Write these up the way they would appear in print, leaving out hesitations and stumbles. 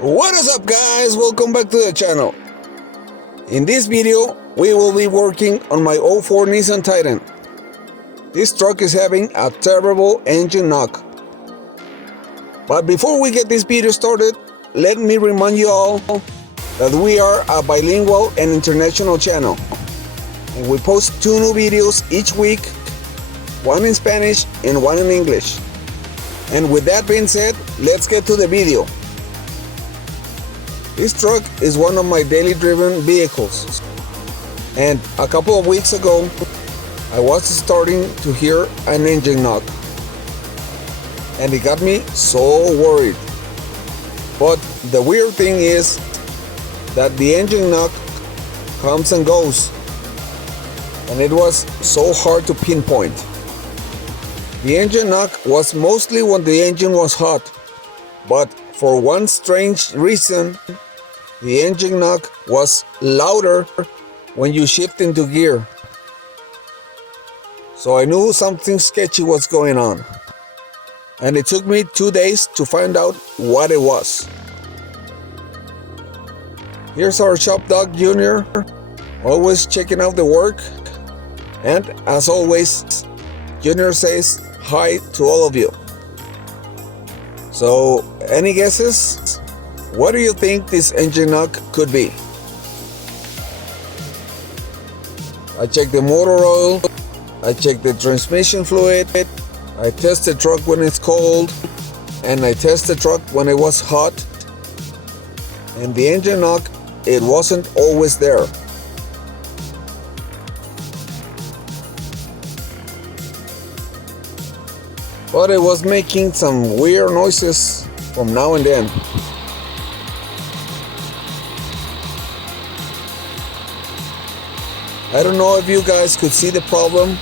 What is up, guys? Welcome back to the channel. In this video we will be working on my '04 Nissan Titan. This truck is having a terrible engine knock. But before we get this video started, let me remind you all that we are a bilingual and international channel, and we post 2 new videos each week, one in Spanish and one in English. And with that being said, let's get to the video. This truck is one of my daily driven vehicles, and a couple of weeks ago I was starting to hear an engine knock, and it got me so worried. But the weird thing is that the engine knock comes and goes, and it was so hard to pinpoint. The engine knock was mostly when the engine was hot, but for one strange reason, the engine knock was louder when you shift into gear. So I knew something sketchy was going on, and it took me 2 days to find out what it was. Here's our shop dog Junior, always checking out the work, and as always, Junior says hi to all of you. So, any guesses? What do you think this engine knock could be? I checked the motor oil, I checked the transmission fluid, I test the truck when it's cold, and I test the truck when it was hot. And the engine knock, it wasn't always there. But it was making some weird noises from now and then. I don't know if you guys could see the problem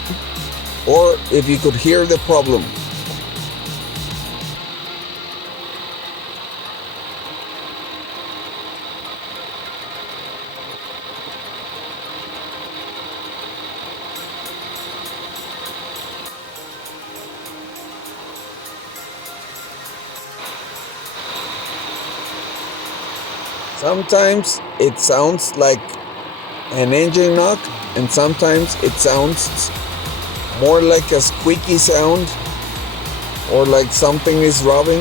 or if you could hear the problem. Sometimes it sounds like an engine knock, and sometimes it sounds more like a squeaky sound, or like something is rubbing.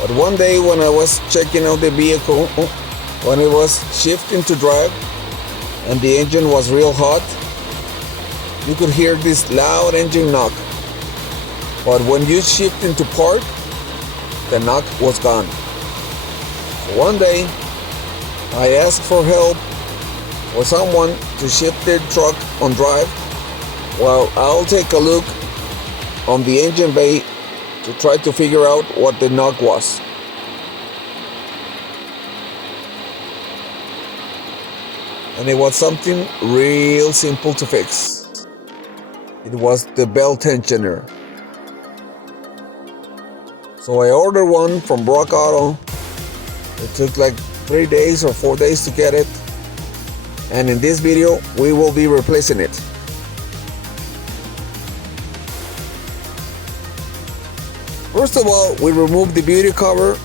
But one day when I was checking out the vehicle, when it was shifting to drive and the engine was real hot, you could hear this loud engine knock. But when you shift into park, the knock was gone. So one day, I asked for help for someone to shift the truck on drive while I'll take a look on the engine bay to try to figure out what the knock was. And it was something real simple to fix. It was the belt tensioner. So I ordered one from Brock Auto. It took like 3 days or 4 days to get it. And in this video, we will be replacing it. First of all, we remove the beauty cover,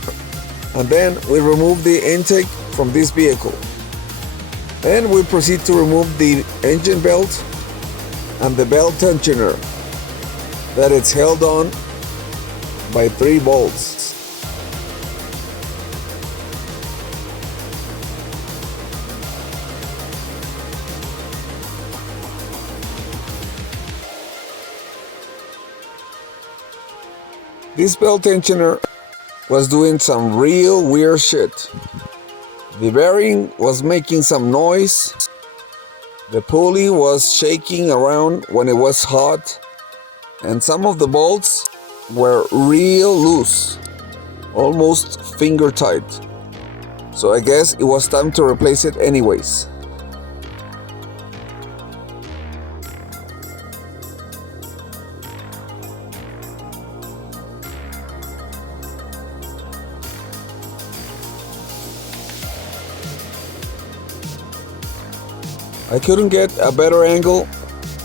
and then we remove the intake from this vehicle. Then we proceed to remove the engine belt and the belt tensioner that it's held on by 3 bolts. This belt tensioner was doing some real weird shit. The bearing was making some noise. The pulley was shaking around when it was hot, and some of the bolts were real loose, almost finger tight. So I guess it was time to replace it anyways. I couldn't get a better angle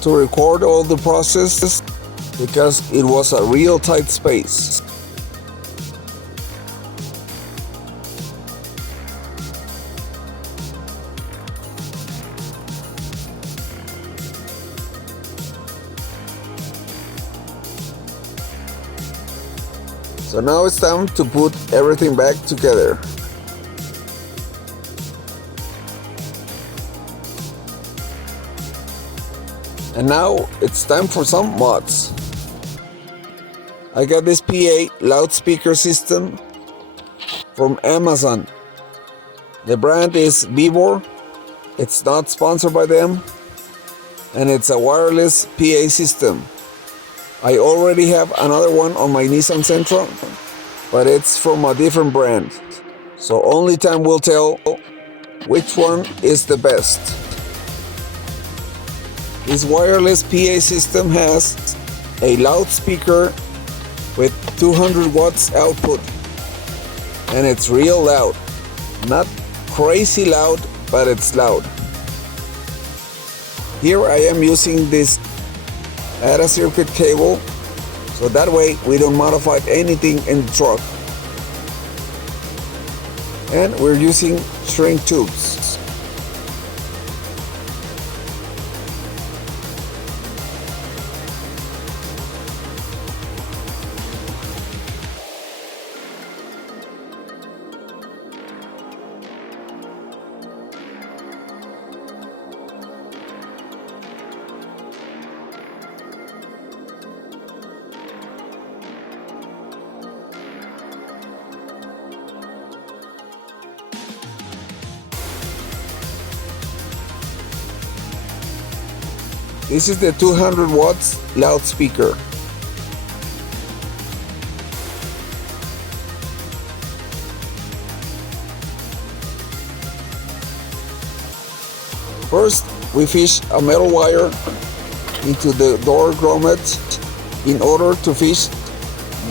to record all the process because it was a real tight space. So now it's time to put everything back together. And now it's time for some mods. I got this PA loudspeaker system from Amazon. The brand is Vivor. It's not sponsored by them. And it's a wireless PA system. I already have another one on my Nissan Sentra, but it's from a different brand. So only time will tell which one is the best. This wireless PA system has a loudspeaker with 200 watts output, and it's real loud. Not crazy loud, but it's loud. Here I am using this ADA circuit cable, so that way we don't modify anything in the truck. And we're using shrink tubes. This is the 200 watts loudspeaker. First, we fish a metal wire into the door grommet in order to fish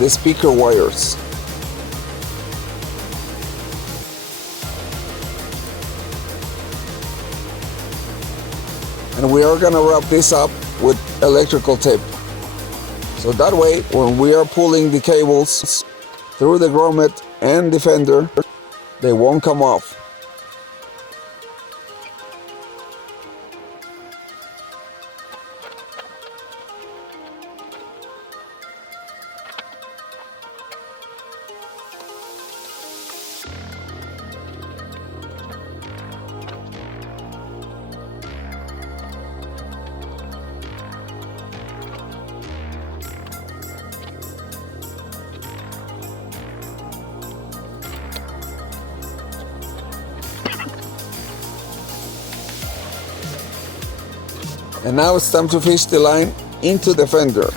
the speaker wires. And we are gonna wrap this up with electrical tape. So that way, when we are pulling the cables through the grommet and the fender, they won't come off. And now it's time to fish the line into the fender.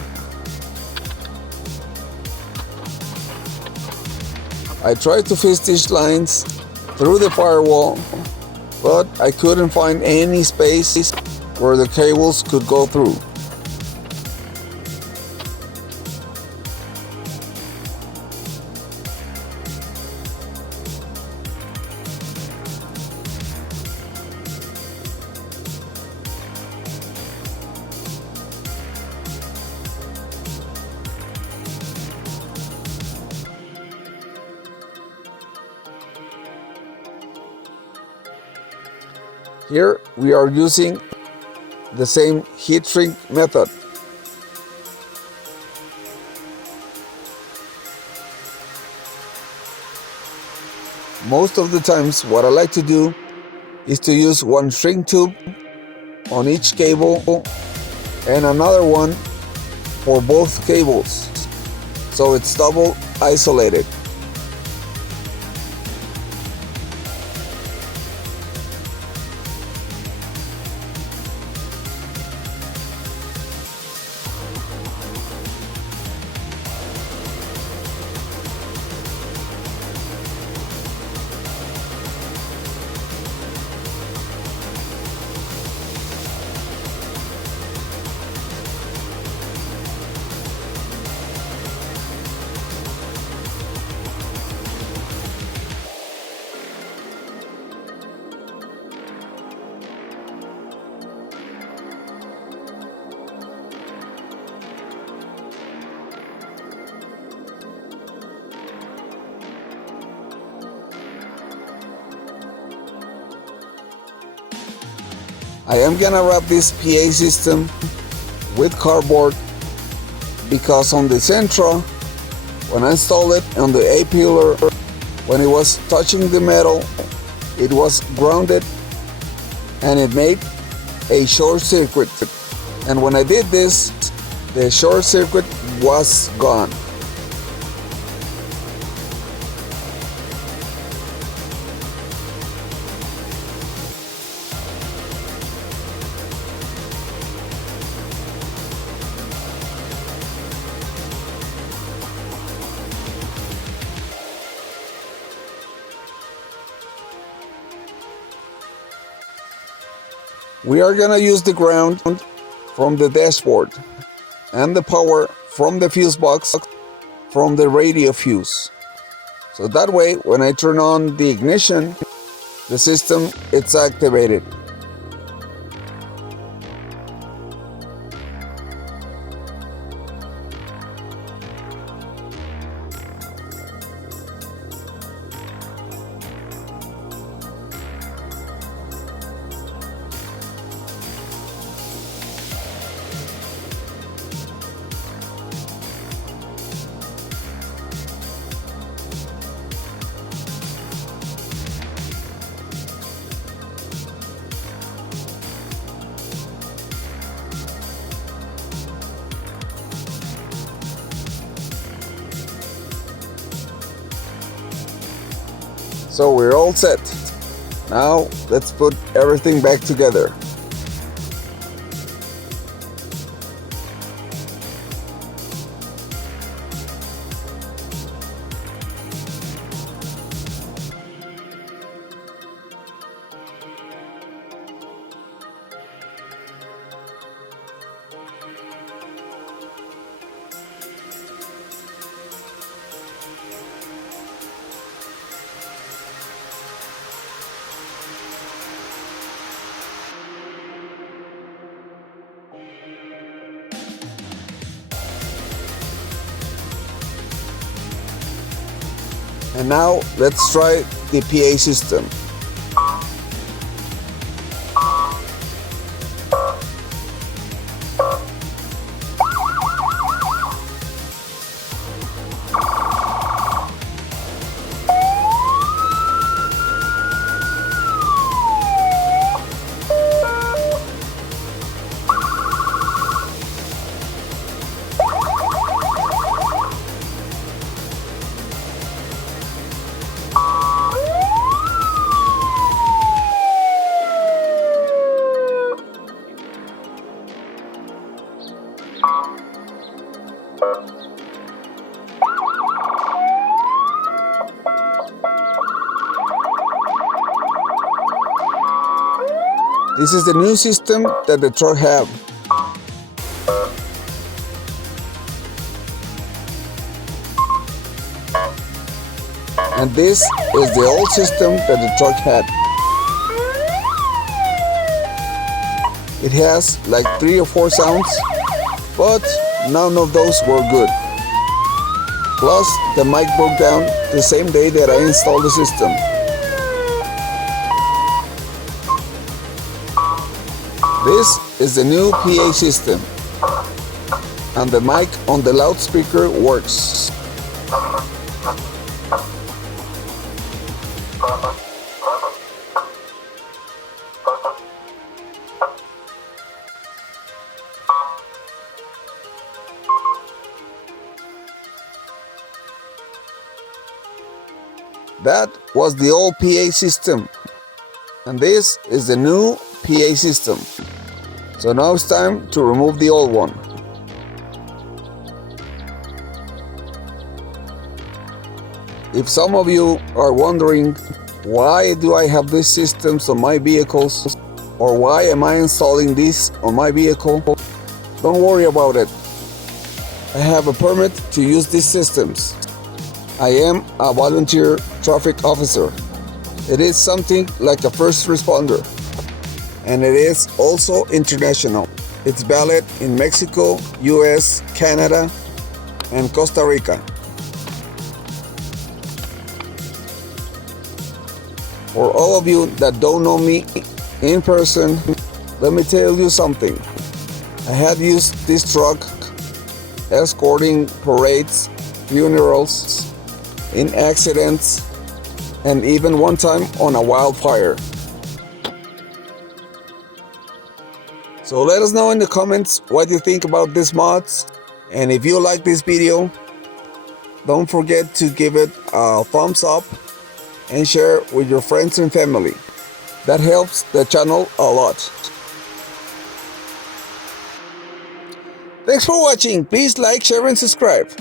I tried to fish these lines through the firewall, but I couldn't find any space where the cables could go through. Here we are using the same heat shrink method. Most of the times what I like to do is to use one shrink tube on each cable and another one for both cables, so it's double isolated. I am gonna wrap this PA system with cardboard because on the Sentra, when I installed it on the A pillar, when it was touching the metal, it was grounded and it made a short circuit. And when I did this, the short circuit was gone. We are gonna use the ground from the dashboard and the power from the fuse box from the radio fuse. So that way, when I turn on the ignition, the system is activated. So we're all set. Now let's put everything back together. And now let's try the PA system. This is the new system that the truck have. And this is the old system that the truck had. It has like 3 or 4 sounds, but none of those were good. Plus, the mic broke down the same day that I installed the system. This is the new PA system, and the mic on the loudspeaker works. That was the old PA system, and this is the new PA system. So now it's time to remove the old one. If some of you are wondering why do I have these systems on my vehicles, or why am I installing this on my vehicle, don't worry about it. I have a permit to use these systems. I am a volunteer traffic officer. It is something like a first responder, and it is also international. It's valid in Mexico, US, Canada, and Costa Rica. For all of you that don't know me in person, let me tell you something. I have used this truck escorting parades, funerals, in accidents, and even one time on a wildfire. So let us know in the comments what you think about these mods, and if you like this video, don't forget to give it a thumbs up and share with your friends and family. That helps the channel a lot. Thanks for watching. Please like, share, and subscribe.